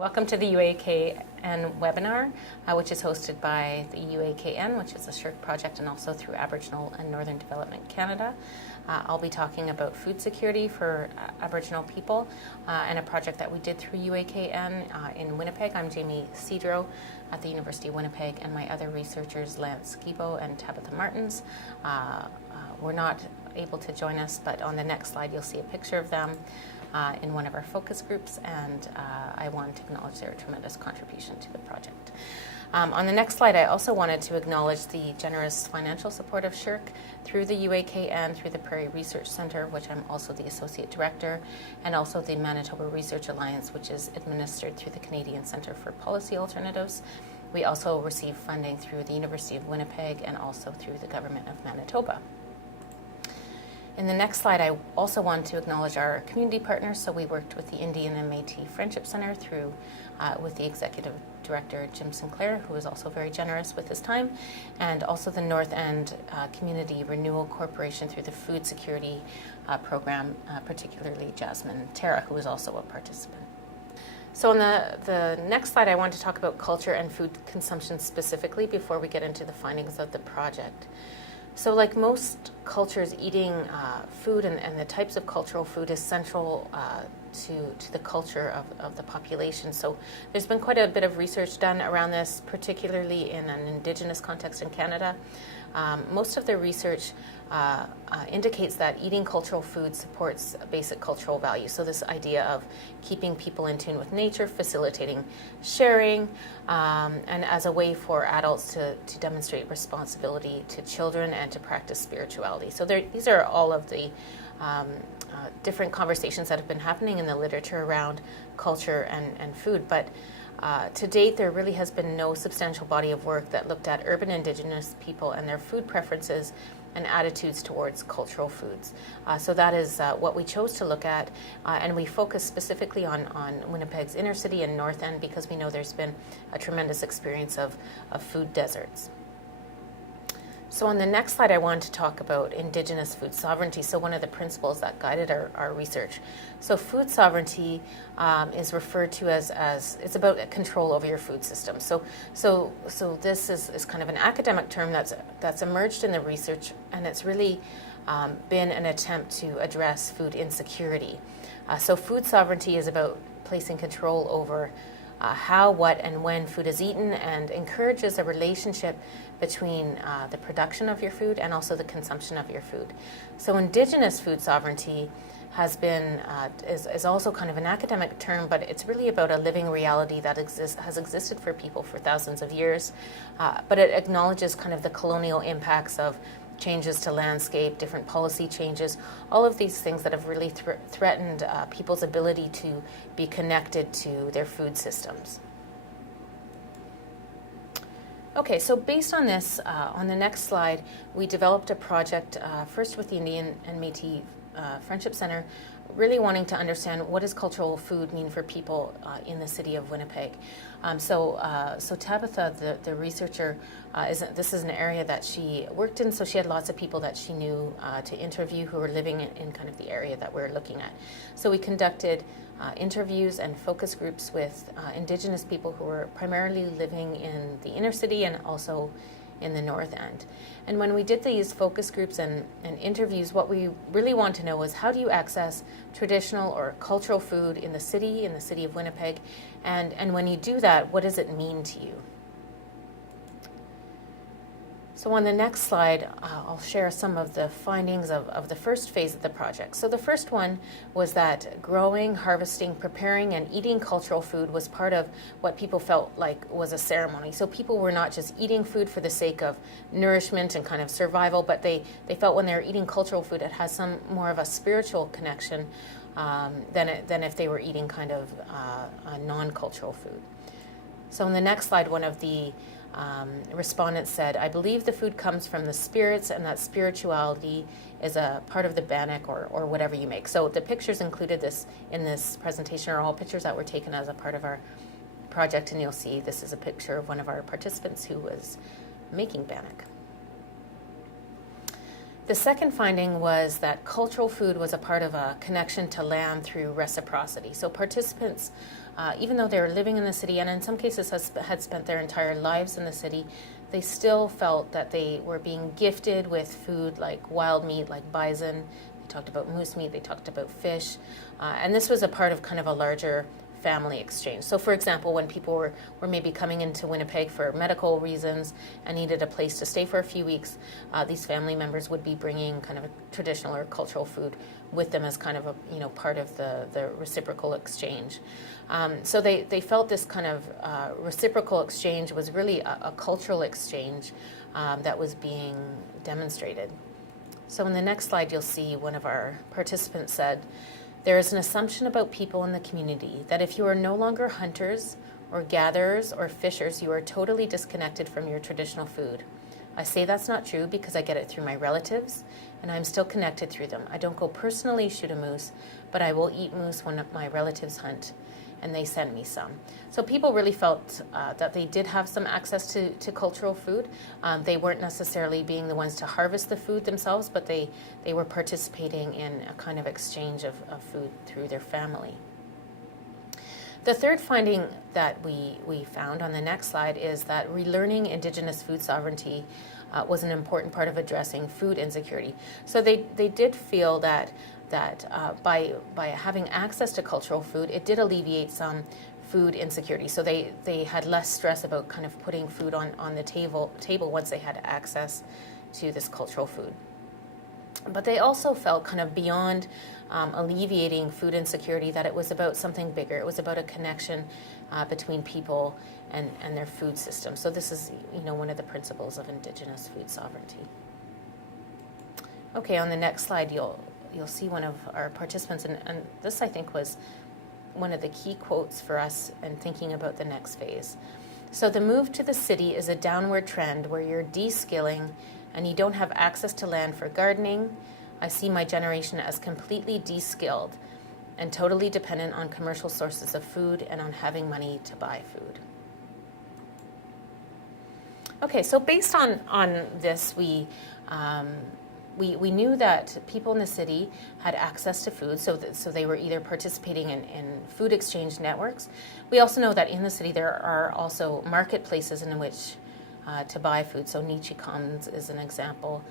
Welcome to the UAKN webinar, which is hosted by the UAKN, which is a SSHRC project, and also through Aboriginal and Northern Development Canada. I'll be talking about food security for Aboriginal people and a project that we did through UAKN in Winnipeg. I'm Jaime Cidro at the University of Winnipeg, and my other researchers, Lance Skibo and Tabitha Martins, were not able to join us, but on the next slide you'll see a picture of them in one of our focus groups, and I wanted to acknowledge their tremendous contribution to the project. On the next slide, I also wanted to acknowledge the generous financial support of SSHRC through the UAKN, through the Prairie Research Centre, which I'm also the Associate Director, and also the Manitoba Research Alliance, which is administered through the Canadian Centre for Policy Alternatives. We also receive funding through the University of Winnipeg and also through the Government of Manitoba. In the next slide, I also want to acknowledge our community partners. So we worked with the Indian and Métis Friendship Centre through with the Executive Director, Jim Sinclair, who was also very generous with his time, and also the North End Community Renewal Corporation through the Food Security Program, particularly Jasmine Terra, who was also a participant. So on the next slide, I want to talk about culture and food consumption specifically before we get into the findings of the project. So like most cultures, eating food and the types of cultural food is central to the culture of the population. So there's been quite a bit of research done around this, particularly in an Indigenous context in Canada. Most of the research indicates that eating cultural food supports basic cultural values. So this idea of keeping people in tune with nature, facilitating sharing, and as a way for adults to demonstrate responsibility to children and to practice spirituality. So these are all of the different conversations that have been happening in the literature around culture and food. But to date, there really has been no substantial body of work that looked at urban Indigenous people and their food preferences and attitudes towards cultural foods. So that is what we chose to look at, and we focus specifically on Winnipeg's inner city and North End because we know there's been a tremendous experience of food deserts. So on the next slide, I wanted to talk about Indigenous food sovereignty, so one of the principles that guided our research. So food sovereignty is referred to as it's about control over your food system. So this is kind of an academic term that's emerged in the research, and it's really been an attempt to address food insecurity. So food sovereignty is about placing control over how, what, and when food is eaten, and encourages a relationship between the production of your food and also the consumption of your food. So Indigenous food sovereignty has been is also kind of an academic term, but it's really about a living reality that has existed for people for thousands of years. But it acknowledges kind of the colonial impacts of changes to landscape, different policy changes, all of these things that have really threatened people's ability to be connected to their food systems. Okay, so based on this, on the next slide, we developed a project first with the Indian and Métis Friendship Centre, really wanting to understand what does cultural food mean for people in the city of Winnipeg. So Tabitha, the researcher, this is an area that she worked in, so she had lots of people that she knew to interview who were living in kind of the area that we're looking at. So we conducted interviews and focus groups with Indigenous people who were primarily living in the inner city and also in the North End. And when we did these focus groups and interviews, what we really want to know is how do you access traditional or cultural food in the city of Winnipeg, and when you do that, what does it mean to you? So on the next slide, I'll share some of the findings of the first phase of the project. So the first one was that growing, harvesting, preparing, and eating cultural food was part of what people felt like was a ceremony. So people were not just eating food for the sake of nourishment and kind of survival, but they felt when they were eating cultural food, it has some more of a spiritual connection than if they were eating kind of a non-cultural food. So on the next slide, one of the respondents said, "I believe the food comes from the spirits and that spirituality is a part of the bannock or whatever you make." So the pictures included in this presentation are all pictures that were taken as a part of our project, and you'll see this is a picture of one of our participants who was making bannock. The second finding was that cultural food was a part of a connection to land through reciprocity. So participants even though they were living in the city and in some cases had spent their entire lives in the city, they still felt that they were being gifted with food like wild meat, like bison. They talked about moose meat, they talked about fish. And this was a part of kind of a larger family exchange. So for example, when people were maybe coming into Winnipeg for medical reasons and needed a place to stay for a few weeks, these family members would be bringing kind of a traditional or cultural food with them as kind of a part of the reciprocal exchange. So they felt this kind of reciprocal exchange was really a cultural exchange that was being demonstrated. So in the next slide, you'll see one of our participants said, "There is an assumption about people in the community that if you are no longer hunters or gatherers or fishers, you are totally disconnected from your traditional food. I say that's not true because I get it through my relatives and I'm still connected through them. I don't go personally shoot a moose, but I will eat moose when my relatives hunt and they send me some." So people really felt that they did have some access to cultural food. They weren't necessarily being the ones to harvest the food themselves, but they were participating in a kind of exchange of food through their family. The third finding that we found on the next slide is that relearning Indigenous food sovereignty was an important part of addressing food insecurity. So they did feel that by having access to cultural food, it did alleviate some food insecurity. So they had less stress about kind of putting food on the table once they had access to this cultural food. But they also felt kind of beyond alleviating food insecurity that it was about something bigger. It was about a connection between people and their food system. So this is one of the principles of Indigenous food sovereignty. Okay, on the next slide you'll see one of our participants, and this I think was one of the key quotes for us in thinking about the next phase. So the move to the city is a downward trend where you're de-skilling and you don't have access to land for gardening. I see my generation as completely de-skilled and totally dependent on commercial sources of food and on having money to buy food. Okay, so based on this, we knew that people in the city had access to food, so they were either participating in food exchange networks. We also know that in the city there are also marketplaces in which to buy food. So Nietzsche Commons is an example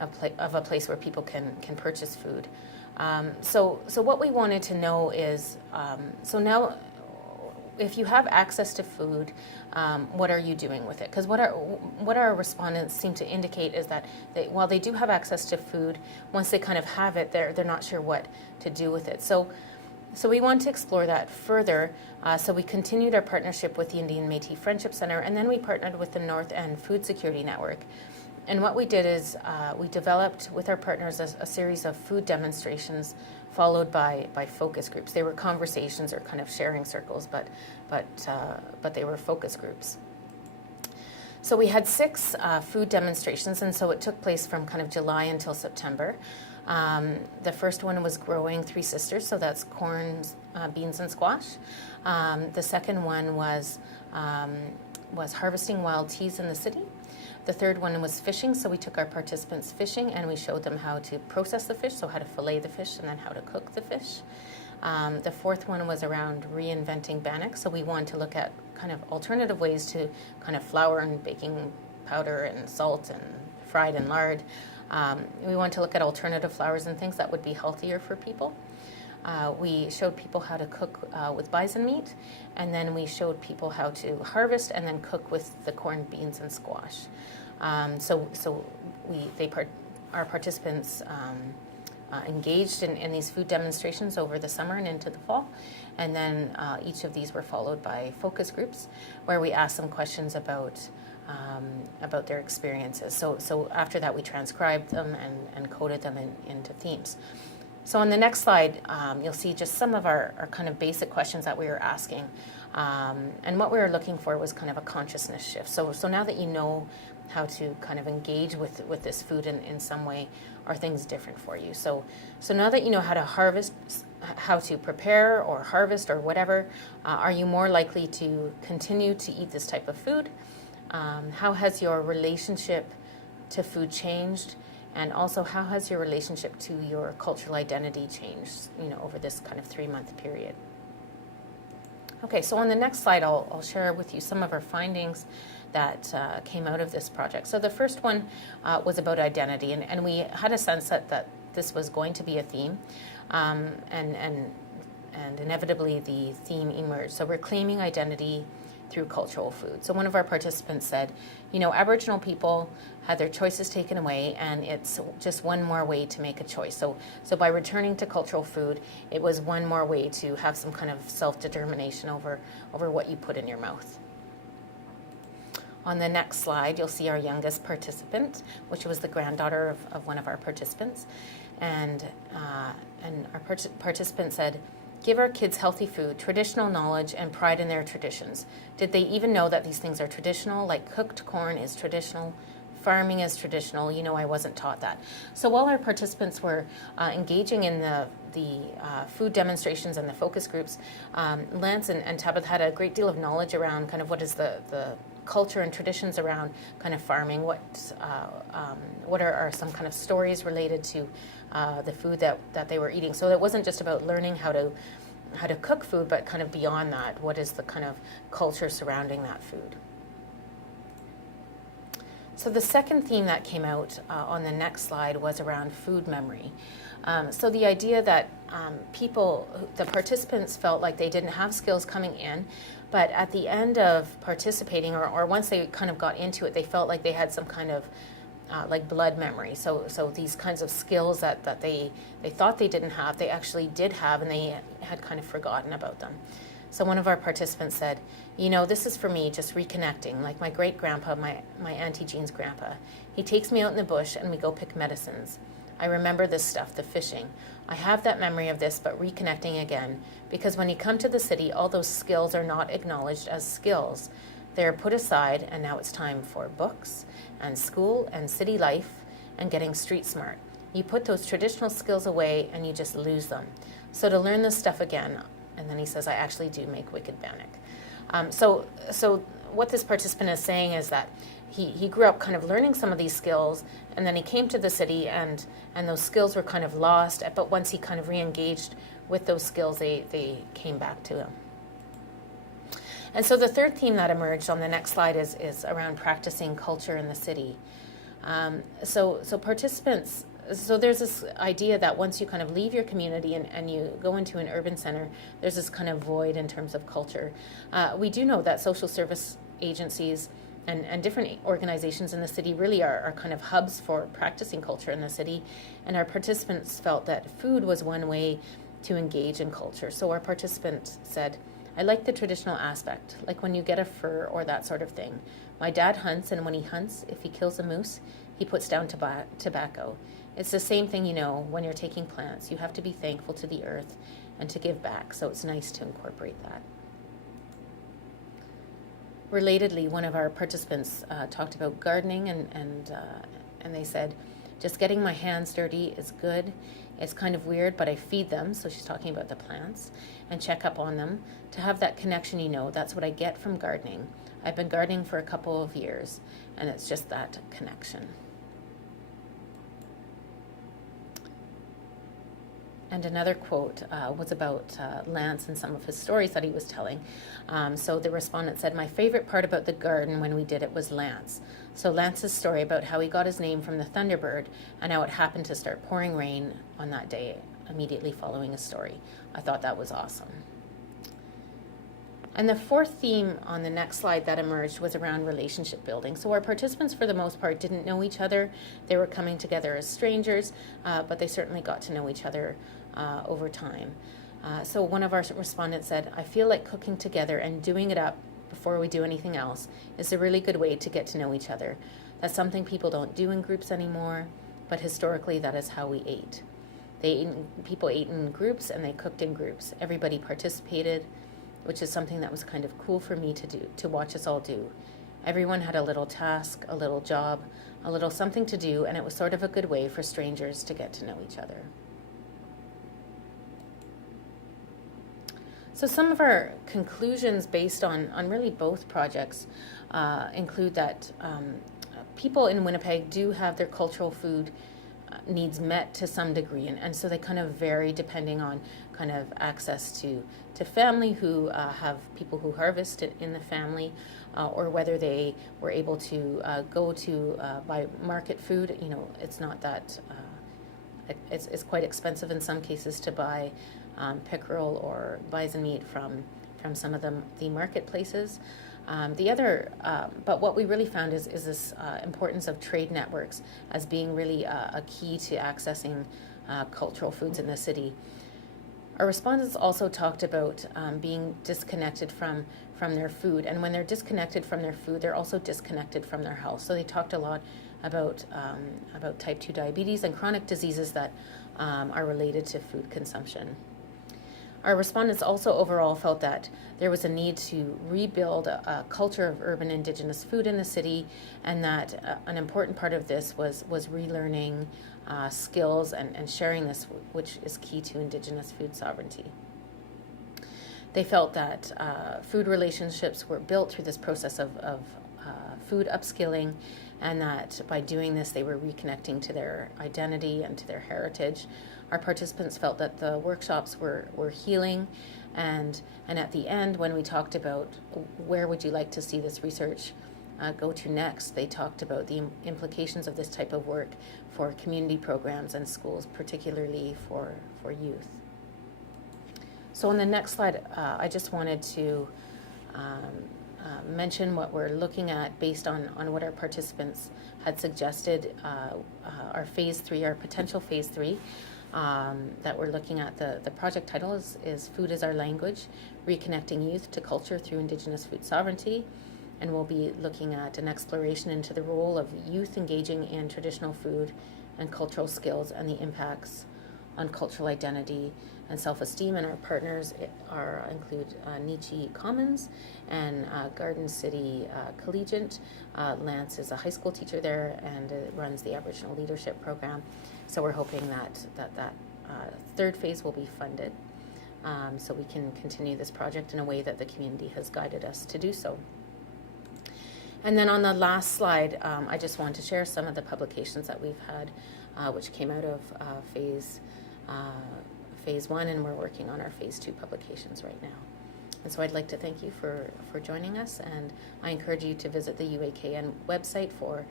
of a place where people can purchase food. So what we wanted to know is, so now if you have access to food, what are you doing with it? Because what our respondents seem to indicate is that while they do have access to food, once they kind of have it, they're not sure what to do with it. So we want to explore that further. So we continued our partnership with the Indian Métis Friendship Center, and then we partnered with the North End Food Security Network. And what we did is we developed with our partners a series of food demonstrations followed by focus groups. They were conversations or kind of sharing circles, but they were focus groups. So we had 6 food demonstrations, and so it took place from kind of July until September. The first one was growing 3 sisters, so that's corn, beans, and squash. The second one was harvesting wild teas in the city. The third one was fishing, so we took our participants fishing and we showed them how to process the fish, so how to fillet the fish and then how to cook the fish. The fourth one was around reinventing bannock, so we wanted to look at kind of alternative ways to kind of flour and baking powder and salt and fried and lard. We want to look at alternative flours and things that would be healthier for people. We showed people how to cook with bison meat, and then we showed people how to harvest and then cook with the corn, beans, and squash. Our participants engaged in these food demonstrations over the summer and into the fall, and then each of these were followed by focus groups where we asked them questions about their experiences. So after that, we transcribed them and coded them into themes. So on the next slide, you'll see just some of our kind of basic questions that we were asking. And what we were looking for was kind of a consciousness shift. So now that you know how to kind of engage with this food in some way, are things different for you? So now that you know how to harvest, how to prepare or harvest or whatever, are you more likely to continue to eat this type of food? How has your relationship to food changed? And also, how has your relationship to your cultural identity changed, over this kind of 3-month period? Okay, so on the next slide, I'll share with you some of our findings that came out of this project. So the first one was about identity, and we had a sense that this was going to be a theme, and inevitably the theme emerged. So reclaiming identity through cultural food. So one of our participants said, Aboriginal people had their choices taken away, and it's just one more way to make a choice. So by returning to cultural food, it was one more way to have some kind of self-determination over what you put in your mouth. On the next slide, you'll see our youngest participant, which was the granddaughter of one of our participants. And our participant said, "Give our kids healthy food, traditional knowledge, and pride in their traditions. Did they even know that these things are traditional? Like cooked corn is traditional, farming is traditional. I wasn't taught that." So while our participants were engaging in the food demonstrations and the focus groups, Lance and Tabitha had a great deal of knowledge around kind of what is the culture and traditions around kind of farming. What are some kind of stories related to the food that they were eating. So it wasn't just about learning how to cook food, but kind of beyond that, what is the kind of culture surrounding that food. So the second theme that came out on the next slide was around food memory. So the idea that the participants felt like they didn't have skills coming in, but at the end of participating, or once they kind of got into it, they felt like they had some kind of like blood memory. So these kinds of skills that they thought they didn't have, they actually did have, and they had kind of forgotten about them. So one of our participants said, this is for me just reconnecting, like my great-grandpa, my Auntie Jean's grandpa. He takes me out in the bush and we go pick medicines. I remember this stuff, the fishing. I have that memory of this, but reconnecting again, because when you come to the city, all those skills are not acknowledged as skills. They're put aside, and now it's time for books and school and city life and getting street smart. You put those traditional skills away and you just lose them. So to learn this stuff again, and then he says, I actually do make wicked bannock. So what this participant is saying is that he grew up kind of learning some of these skills, and then he came to the city and those skills were kind of lost, but once he kind of re-engaged with those skills, they came back to him. And so the third theme that emerged on the next slide is around practicing culture in the city. So participants, so there's this idea that once you kind of leave your community and you go into an urban center, there's this kind of void in terms of culture. We do know that social service agencies and different organizations in the city really are kind of hubs for practicing culture in the city. And our participants felt that food was one way to engage in culture. So our participant said, I like the traditional aspect, like when you get a fur or that sort of thing. My dad hunts, and when he hunts, if he kills a moose, he puts down tobacco. It's the same thing, when you're taking plants. You have to be thankful to the earth and to give back, so it's nice to incorporate that. Relatedly, one of our participants talked about gardening, and they said, just getting my hands dirty is good. It's kind of weird, but I feed them, so she's talking about the plants, and check up on them. To have that connection, that's what I get from gardening. I've been gardening for a couple of years, and it's just that connection. And another quote was about Lance and some of his stories that he was telling. So the respondent said, my favorite part about the garden when we did it was Lance. So Lance's story about how he got his name from the Thunderbird and how it happened to start pouring rain on that day immediately following his story. I thought that was awesome. And the fourth theme on the next slide that emerged was around relationship building. So our participants, for the most part, didn't know each other. They were coming together as strangers, but they certainly got to know each other over time. So one of our respondents said, I feel like cooking together and doing it up before we do anything else is a really good way to get to know each other. That's something people don't do in groups anymore, but historically that is how we ate. People ate in groups and they cooked in groups. Everybody participated, which is something that was kind of cool for me to do, to watch us all do. Everyone had a little task, a little job, a little something to do, and it was sort of a good way for strangers to get to know each other. So some of our conclusions based on really both projects include that people in Winnipeg do have their cultural food needs met to some degree, and so they kind of vary depending on kind of access to family who have people who harvest it in the family, or whether they were able to go to buy market food. You know, it's not that it's quite expensive in some cases to buy pickerel or bison meat from some of the marketplaces. But what we really found is this importance of trade networks as being really a key to accessing cultural foods in the city. Our respondents also talked about being disconnected from their food, and when they're disconnected from their food, they're also disconnected from their health. So they talked a lot about type 2 diabetes and chronic diseases that are related to food consumption. Our respondents also overall felt that there was a need to rebuild a culture of urban Indigenous food in the city, and that an important part of this was relearning skills and sharing this, which is key to Indigenous food sovereignty. They felt that food relationships were built through this process of food upskilling, and that by doing this they were reconnecting to their identity and to their heritage. Our participants felt that the workshops were healing, and at the end, when we talked about where would you like to see this research go to next, they talked about the implications of this type of work for community programs and schools, particularly for youth. So on the next slide, I just wanted to mention what we're looking at based on what our participants had suggested. Our phase 3, our potential phase 3, that we're looking at. The project title is Food is Our Language, Reconnecting Youth to Culture Through Indigenous Food Sovereignty. And we'll be looking at an exploration into the role of youth engaging in traditional food and cultural skills and the impacts on cultural identity and self-esteem. And our partners include Nietzsche Commons and Garden City Collegiate. Lance is a high school teacher there and runs the Aboriginal Leadership Program. So we're hoping that third phase will be funded, so we can continue this project in a way that the community has guided us to do so. And then on the last slide, I just want to share some of the publications that we've had, which came out of phase 1, and we're working on our phase 2 publications right now. And so I'd like to thank you for joining us, and I encourage you to visit the UAKN website for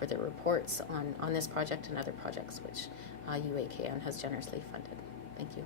the reports on this project and other projects which UAKN has generously funded. Thank you.